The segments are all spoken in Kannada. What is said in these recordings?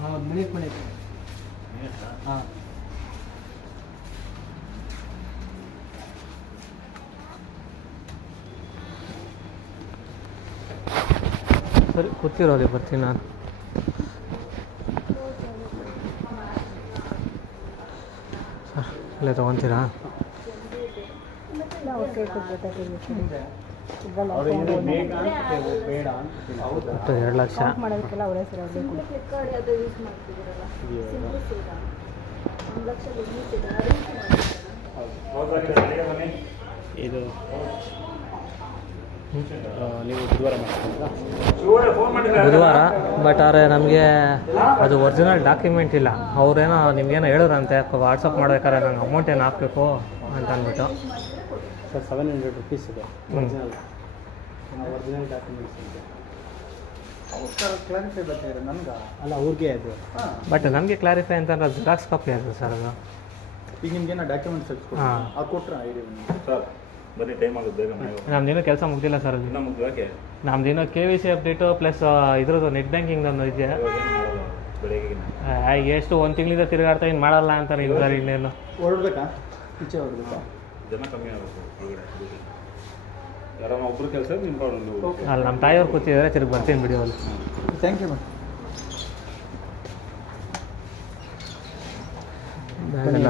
ಹಾಂ ಮಿನಿಟ್ ಹಾಂ ಸರಿ ಕೂತಿರೋರಿ ಬರ್ತೀನಿ ನಾನು. ಸರ್ ಇಲ್ಲೇ ತೊಗೊತೀರಾ? 2 ಲಕ್ಷ ಇದು ನೀವು ಬುಧವಾರ ಬುಧವಾರ. ಬಟ್ ಆದರೆ ನಮಗೆ ಅದು ಒರಿಜಿನಲ್ ಡಾಕ್ಯುಮೆಂಟ್ ಇಲ್ಲ. ಅವ್ರೇನೋ ನಿಮ್ಗೇನೋ ಹೇಳಿದ್ರಂತೆ ವಾಟ್ಸಪ್ ಮಾಡ್ಬೇಕಾದ್ರೆ ನಂಗೆ ಅಮೌಂಟ್ ಏನು ಹಾಕಬೇಕು ಅಂತ ಅಂದ್ಬಿಟ್ಟು. ಸರ್ 700 rupees ಇದೆ ಒರಿಜಿನಲ್ ಡಾಕ್ಯುಮೆಂಟ್ಸ್ ಇದೆ. ಕ್ಲಾರಿಫೈ ಬರ್ತಿದೆ ನನಗೆ ಅಲ್ಲ ಅವ್ರಿಗೆ ಅದು. ಬಟ್ ನಮಗೆ ಕ್ಲಾರಿಫೈ ಅಂತಂದ್ರೆ ಜೆರಾಕ್ಸ್ ಕಾಪಿ ಆಗುತ್ತೆ ಸರ್ ಅದು. ಈಗ ನಿಮ್ಗೇನೋ ಡಾಕ್ಯುಮೆಂಟ್ಸ್ ಹಾಂ ಅದು ಕೊಟ್ಟರೆ ಐಡಿಯಾ ಸರ್ ಬನ್ನಿ, ಟೈಮ್ ಆಗುತ್ತೆ ಬೇಗ. ನಮ್ದೇನೋ ಕೆಲಸ ಮುಗ್ದಿಲ್ಲ ಸರ್ ಅದು. ನಮ್ದೇನೋ KYC ಅಪ್ಡೇಟು ಪ್ಲಸ್ ಇದ್ರದ್ದು ನೆಟ್ ಬ್ಯಾಂಕಿಂಗ್ ಒಂದು ಇದೆ. ಎಷ್ಟು 1 ತಿಂಗಳಿಂದ ತಿರುಗಾಡ್ತಾ ಇನ್ನು ಮಾಡಲ್ಲ ಅಂತಾರೆ ಇದ್ದಾರೆ. ಇನ್ನೇನು ಹೊರಡ್ಬೇಕಾ ಈಚೆ ಹೊರಡ್ಬೇಕಾ? ಜನ ಕಮ್ಮಿ ಆಗುತ್ತೆ ಒಳಗಡೆ. ಯಾರೋ ಒಬ್ಬರು ಕೆಲಸ ನಿಂತ್ಕೊಂಡು ಅಲ್ಲಿ ನಮ್ಮ ತಾಯಿಯವ್ರು ಕೂತಿದ್ದಾರೆ. ತಿರುಗಿ ಬರ್ತೀನಿ ಬಿಡಿ ಅಲ್ಲಿ. Thank you ma'am.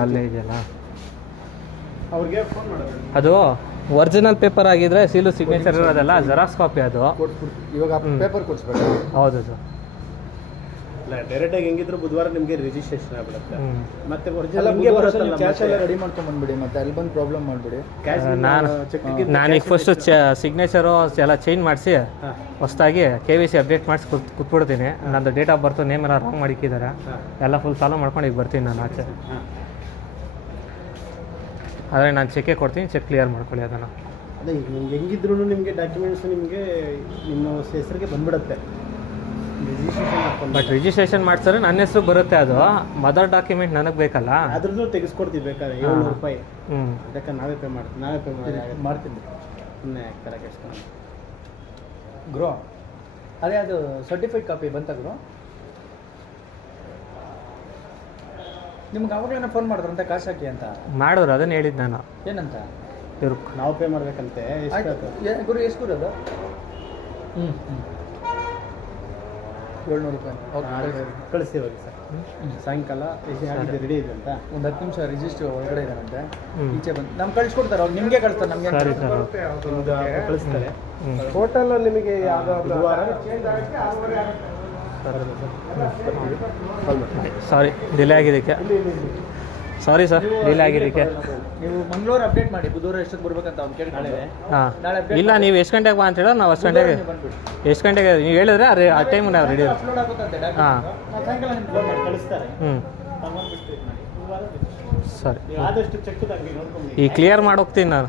ಅಲ್ಲೇ ಇದೆಯಲ್ಲ ಅವ್ರಿಗೆ ಫೋನ್ ಮಾಡೋದು. ಅದು ಒರಿಜಿನಲ್ ಪೇಪರ್ ಆಗಿದ್ರೆ ಸೀಲು ಸಿಗ್ನೇಚರ್ ಇರೋದಲ್ಲ, ಜೆರಾಕ್ಸ್ ಕಾಪಿ ಅದು. ಇವಾಗ ಪೇಪರ್ ಕೊಡಿಸ್ಬೇಕು. ಹೌದು ಸರ್. ಇಲ್ಲ ಡೈರೆಕ್ಟಾಗಿ ಹೆಂಗಿದ್ರು ಬುಧವಾರ ನಿಮಗೆ ರಿಜಿಸ್ಟ್ರೇಷನ್ ಆಗ್ಬಿಡುತ್ತೆ. ಮತ್ತೆ ಕ್ಯಾಶ್ ಎಲ್ಲ ರೆಡಿ ಮಾಡ್ಕೊಂಡು ಬಂದ್ಬಿಡಿ. ಮತ್ತೆ ಅಲ್ಲಿ ಬಂದು ಪ್ರಾಬ್ಲಮ್ ಮಾಡಿಬಿಡಿ. ನಾನೀಗ ಫಸ್ಟ್ ಸಿಗ್ನೇಚರು ಎಲ್ಲ ಚೇಂಜ್ ಮಾಡಿಸಿ ಹೊಸದಾಗಿ KYC ಅಪ್ಡೇಟ್ ಮಾಡಿಸಿ ಕೂತ್ಬಿಡ್ತೀನಿ. ನಂದು ಡೇಟ್ ಆಫ್ ಬರ್ತು ನೇಮ್ ಎಲ್ಲ ರಾಂಗ್ ಮಾಡಿಕ್ಕಿದ್ದಾರೆ. ಎಲ್ಲ ಫುಲ್ ಸಾಲ್ವ್ ಮಾಡ್ಕೊಂಡು ಈಗ ಬರ್ತೀನಿ ನಾನು ಆಚೆ. ಆದರೆ ನಾನು ಚೆಕ್ಕೆ ಕೊಡ್ತೀನಿ, ಚೆಕ್ ಕ್ಲಿಯರ್ ಮಾಡ್ಕೊಳ್ಳಿ ಅದನ್ನು. ಅದೇ ಈಗ ನಿಮ್ಗೆ ಹೆಂಗಿದ್ರು ನಿಮಗೆ ಡಾಕ್ಯುಮೆಂಟ್ಸ್ ನಿಮಗೆ ನಿಮ್ಮ ಹೆಸರಿಗೆ ಬಂದ್ಬಿಡುತ್ತೆ. ಬಟ್ ರಿಜಿಸ್ಟ್ರೇಷನ್ ಮಾಡ್ಸಿದ್ರೆ ನನ್ನ ಹೆಸರು ಬರುತ್ತೆ. ಅದು ಮದರ್ ಡಾಕ್ಯುಮೆಂಟ್ ನನಗೆ ಬೇಕಲ್ಲ, ಅದ್ರದ್ದು ತೆಗೆಸ್ಕೊಡ್ತೀವಿ ಬೇಕಾದ್ರೆ 700 ರೂಪಾಯಿ. ಅದಕ್ಕೆ ನಾವೇ ಪೇ ಮಾಡ್ತೀನಿ. ಸುಮ್ಮನೆ ಕರೆಕ್ಟ್ ಎಷ್ಟು ಗ್ರೋ. ಅದೇ ಅದು ಸರ್ಟಿಫೈಡ್ ಕಾಪಿ ಬಂತ ಗ್ರೋ? ನಿಮ್ಗೆ ಅವಾಗಲೇ ಫೋನ್ ಮಾಡಿದ್ರಂತ ಕಾಸು ಹಾಕಿ ಅಂತ ಮಾಡೋರು. ಅದನ್ನು ಹೇಳಿದ್ದು ನಾನು. ಏನಂತ? ಇವ್ರು ನಾವು ಪೇ ಮಾಡ್ಬೇಕಂತೆ. ಗುರು ಎಷ್ಟು ಗುರು ಅದು? 700 ರೂಪಾಯಿ ಕಳಿಸ್ತೀವಿ ಸರ್. ಸಾಯಂಕಾಲ ರೆಡಿ ಇದೆ ಅಂತ ಒಂದು 10 ನಿಮಿಷ ರಿಜಿಸ್ಟರ್ ಒಳಗಡೆ ಇದ್ದಾನಂತೆ. ಈಚೆ ಬಂದು ನಮ್ಗೆ ಕಳಿಸ್ಕೊಡ್ತಾರೆ. ಅವ್ರು ನಿಮಗೆ ಕಳಿಸ್ತಾರೆ, ನಮಗೆ ಕಳಿಸ್ತಾರೆ. ಟೋಟಲ್ ನಿಮಗೆ ಸಾರಿ ಡಿಲೇ ಆಗಿದ್ದಕ್ಕೆ. ಸಾರಿ ಸರ್ ಡಿಲೇ ಆಗಿದ್ದಕ್ಕೆ. ನೀವು ಮಂಗಳೂರು ಅಪ್ಡೇಟ್ ಮಾಡಿ ಬುಧವಾರ ಎಷ್ಟೊತ್ತು ಬರ್ಬೇಕಂತ ಅವ್ನು ಕೇಳಿ. ಹಾಂ ಇಲ್ಲ, ನೀವು ಎಷ್ಟು ಗಂಟೆಗೆ ಬಾ ಅಂತ ಹೇಳೋ ನಾವು ಅಷ್ಟು ಗಂಟೆಗೆ. ಎಷ್ಟು ಗಂಟೆಗೆ ನೀವು ಹೇಳಿದ್ರೆ ಆ ಟೈಮ್ ನಾವು ರೆಡಿ ಇರುತ್ತೆ. ಹಾಂ ಕಳಿಸ್ತಾರೆ. ಸರಿ ಆದಷ್ಟು ಚೆಕ್ ಈಗ ಕ್ಲಿಯರ್ ಮಾಡಿ ಹೋಗ್ತೀನಿ ನಾನು.